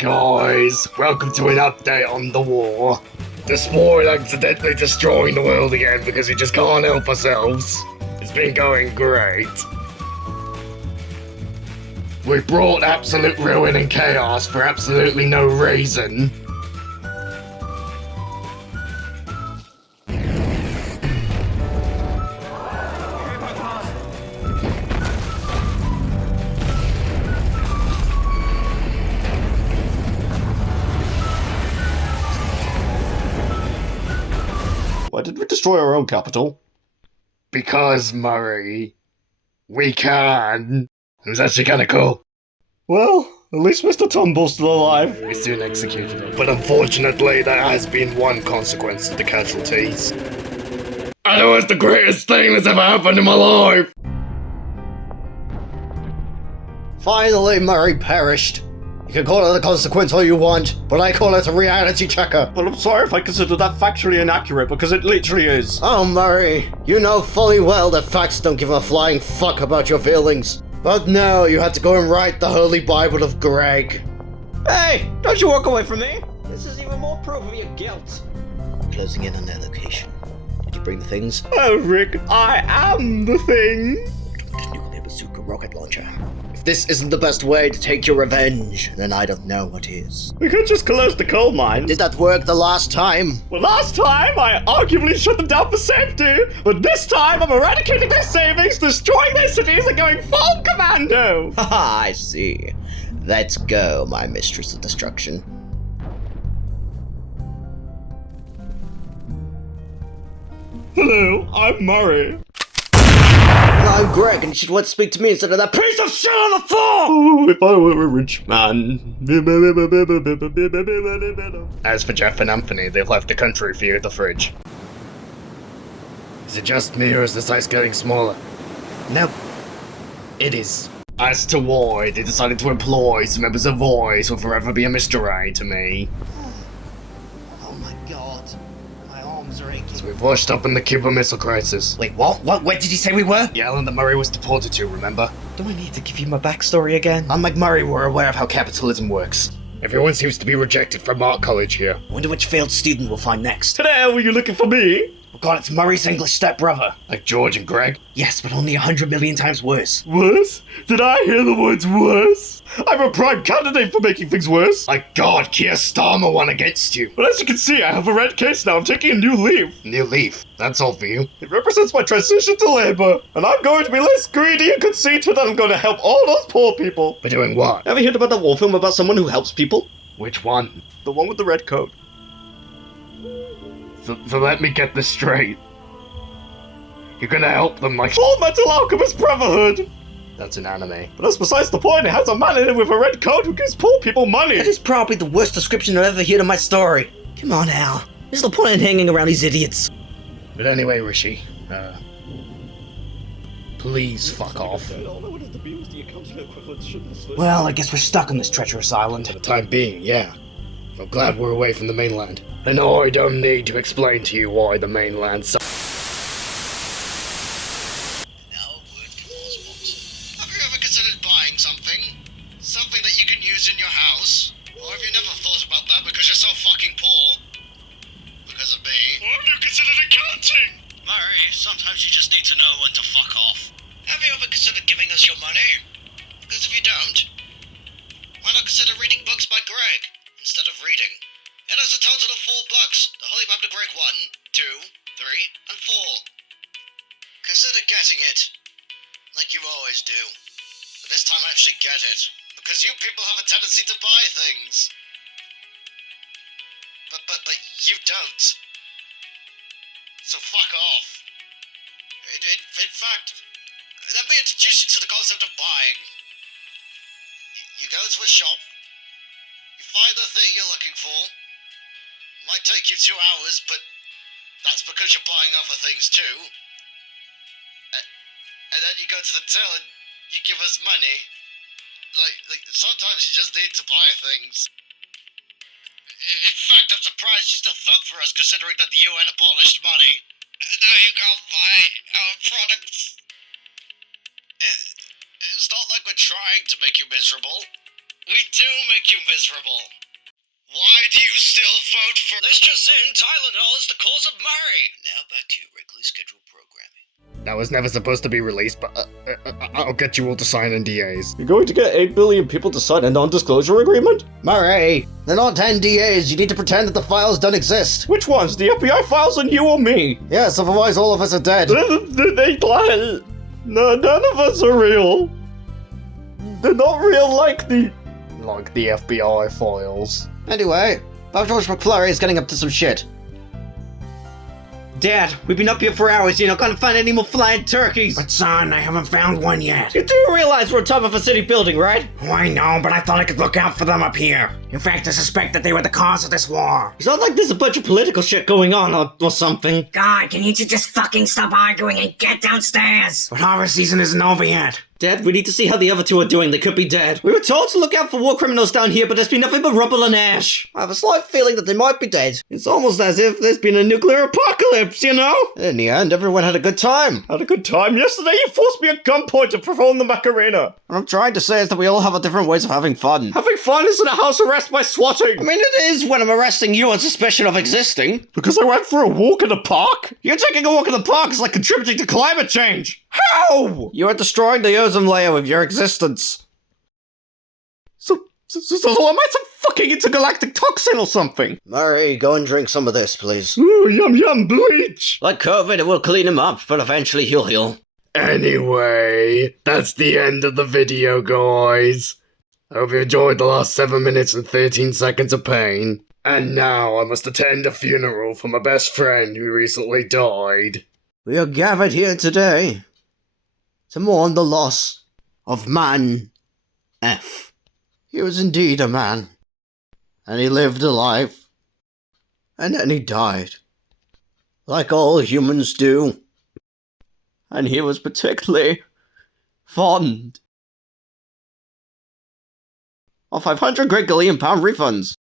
guys, welcome to an update on the war. Despite accidentally destroying the world again because we just can't help ourselves. It's been going great. We brought absolute ruin and chaos for absolutely no reason. Why did we destroy our own capital? Because, Murray, we can. It was actually kind of cool. Well, at least Mr. Tumble's still alive. We soon executed him. But unfortunately, there has been one consequence to the casualties. And it was the greatest thing that's ever happened in my life! Finally, Murray perished. You can call it a consequence all you want, but I call it a reality checker. Well, I'm sorry if I consider that factually inaccurate, because it literally is. Oh, Murray, you know fully well that facts don't give a flying fuck about your feelings. But no, you had to go and write the Holy Bible of Greg. Hey, don't you walk away from me! This is even more proof of your guilt. Closing in on their location. Did you bring the things? Oh, Rick, I am the thing. Nuclear bazooka rocket launcher. If this isn't the best way to take your revenge, then I don't know what is. We could just close the coal mine. Did that work the last time? Well, last time I arguably shut them down for safety, but this time I'm eradicating their savings, destroying their cities, and going full commando! Haha, I see. Let's go, my mistress of destruction. Hello, I'm Murray. I'm Greg, and you should want to speak to me instead of that piece of shit on the floor! Oh, if I were a rich man. As for Jeff and Anthony, they've left the country via the fridge. Is it just me, or is the size getting smaller? Nope. It is. As to why they decided to employ some members of Voice will forever be a mystery to me. Oh my god. My arms are aching. So we've washed up in the Cuban Missile Crisis. Wait, what? Where did you say we were? The island that Murray was deported to, remember? Do I need to give you my backstory again? Unlike Murray, we're aware of how capitalism works. Everyone seems to be rejected from art college here. Wonder which failed student we'll find next. Today, were you looking for me? Oh god, it's Murray's English stepbrother. Like George and Greg? Yes, but only 100 million times worse. Worse? Did I hear the words worse? I'm a prime candidate for making things worse. Like God, Keir Starmer won against you. But as you can see, I have a red case now. I'm taking a new leave. New leaf. That's all for you. It represents my transition to labor. And I'm going to be less greedy and conceited, and I'm going to help all those poor people. We're doing what? Ever heard about that war film about someone who helps people? Which one? The one with the red coat. So let me get this straight. You're gonna help them like Full Metal Alchemist Brotherhood! That's an anime. But that's besides the point. It has a man in it with a red coat who gives poor people money. That is probably the worst description I've ever heard of my story. Come on, Al. There's no point in hanging around these idiots. But anyway, Rishi, please fuck off. Well, I guess we're stuck on this treacherous island. For the time being, yeah. I'm glad we're away from the mainland. And I don't need to explain to you why the mainland sucks. Have you ever considered buying something? Something that you can use in your house? Or have you never thought about that because you're so fucking poor? Because of me? Or have you considered accounting? Murray, sometimes you just need to know when to fuck off. Have you ever considered giving us your money? Because if you don't, why not consider reading books by Greg instead of reading? It has a total of 4 books. The Holy Bible of Greg 1, 2, 3, and 4. Consider getting it. Like you always do. But this time I actually get it. Because you people have a tendency to buy things. But you don't. So fuck off. In fact, let me introduce you to the concept of buying. You go to a shop. You find the thing you're looking for. It might take you 2 hours, but that's because you're buying other things too. And then you go to the till and you give us money. Like sometimes you just need to buy things. In fact, I'm surprised you still vote for us considering that the UN abolished money. Now you can't buy our products. It's not like we're trying to make you miserable. We do make you miserable. Why do you still vote for— This just in, Tylenol is the cause of Murray. Now back to your regularly scheduled programming. That was never supposed to be released, but I'll get you all to sign NDAs. You're going to get 8 billion people to sign a non-disclosure agreement? Murray, they're not NDAs. You need to pretend that the files don't exist. Which ones? The FBI files on you or me? Yes, otherwise all of us are dead. They lie. No, none of us are real. They're not real like the FBI files. Anyway, Bob George McFlurry is getting up to some shit. Dad, we've been up here for hours. You're not gonna find any more flying turkeys. But son, I haven't found one yet. You do realize we're on top of a city building, right? Oh, I know, but I thought I could look out for them up here. In fact, I suspect that they were the cause of this war. It's not like there's a bunch of political shit going on or something. God, can you two just fucking stop arguing and get downstairs? But harvest season isn't over yet. Dad, we need to see how the other two are doing. They could be dead. We were told to look out for war criminals down here, but there's been nothing but rubble and ash. I have a slight feeling that they might be dead. It's almost as if there's been a nuclear apocalypse, you know? In the end, everyone had a good time. Had a good time. Yesterday you forced me at gunpoint to perform the Macarena. What I'm trying to say is that we all have different ways of having fun. Having fun isn't a house arrest by swatting. I mean, it is when I'm arresting you on suspicion of existing. Because I went for a walk in the park? You taking a walk in the park is like contributing to climate change. How? You are destroying the ozone layer with your existence. So am I some fucking intergalactic toxin or something? Murray, go and drink some of this, please. Ooh, yum yum bleach. Like COVID, it will clean him up, but eventually he'll heal. Anyway, that's the end of the video, guys. I hope you enjoyed the last 7 minutes and 13 seconds of pain. And now I must attend a funeral for my best friend who recently died. We are gathered here today to mourn the loss of Man F. He was indeed a man, and he lived a life, and then he died, like all humans do. And he was particularly fond of 500 great galleon pound refunds.